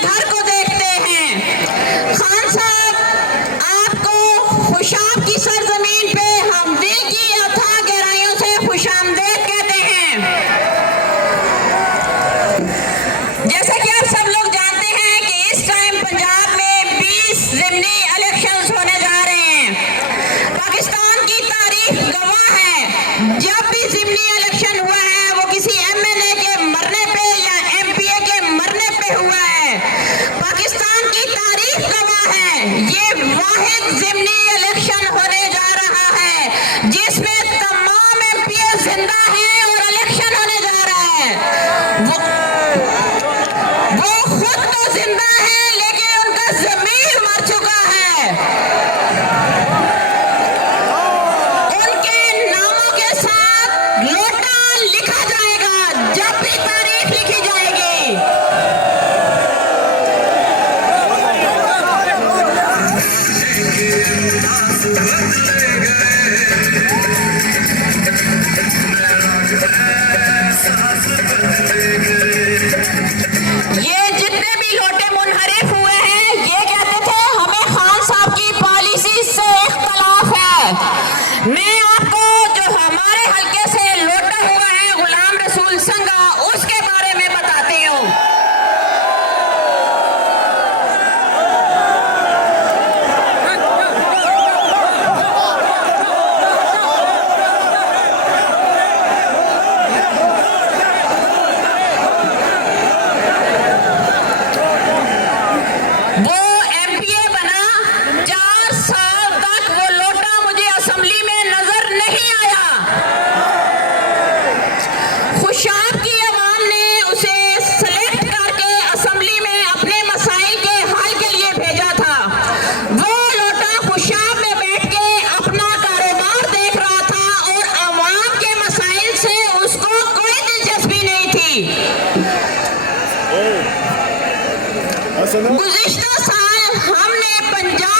घर को देखते हैं। खान साहब, आपको खुशाब की सरजमीन पे हम दिल की अथाह गहराइयों से खुशामदीद कहते हैं। जैसे कि आप सब लोग जानते हैं कि इस टाइम पंजाब में 20 ज़िमनी इलेक्शंस होने जा रहे हैं। पाकिस्तान की तारीख गवाह है, जब भी ज़िमनी इलेक्शन हुआ है वो किसी एमएलए के मरने पे या एमपीए के मरने पे हुआ है। पाकिस्तान की तारीख गवाह है, ये वाहिद ज़िमनी इलेक्शन होने जा रहा है जिसमें तमाम एमपीए जिंदा हैं और इलेक्शन होने जा रहा है। वो खुद तो जिंदा है लेकिन उनका ज़मीर मर चुका है। उनके नामों के साथ लोटा लिखा जाएगा जब भी तारीख लिखी जाएगी। ये जितने भी लोटे मुनहरिफ हुए हैं ये कहते थे हमें खान साहब की पॉलिसी से इख्तलाफ है। मैं आपको जो हमारे हल्के से लोटा हुआ है गुलाम रसूल संगा, उसके बारे में बताती हूँ। वो एमपीए बना, 4 साल तक वो लोटा मुझे असेंबली में नजर नहीं आया। खुशाब की आवाम ने उसे सेलेक्ट करके असेंबली में अपने मसाइल के हल के लिए भेजा था। वो लोटा खुशाब में बैठ के अपना कारोबार देख रहा था और आवाम के मसाइल से उसको कोई दिलचस्पी नहीं थी। गुज़िश्ता साल हमने पंजाब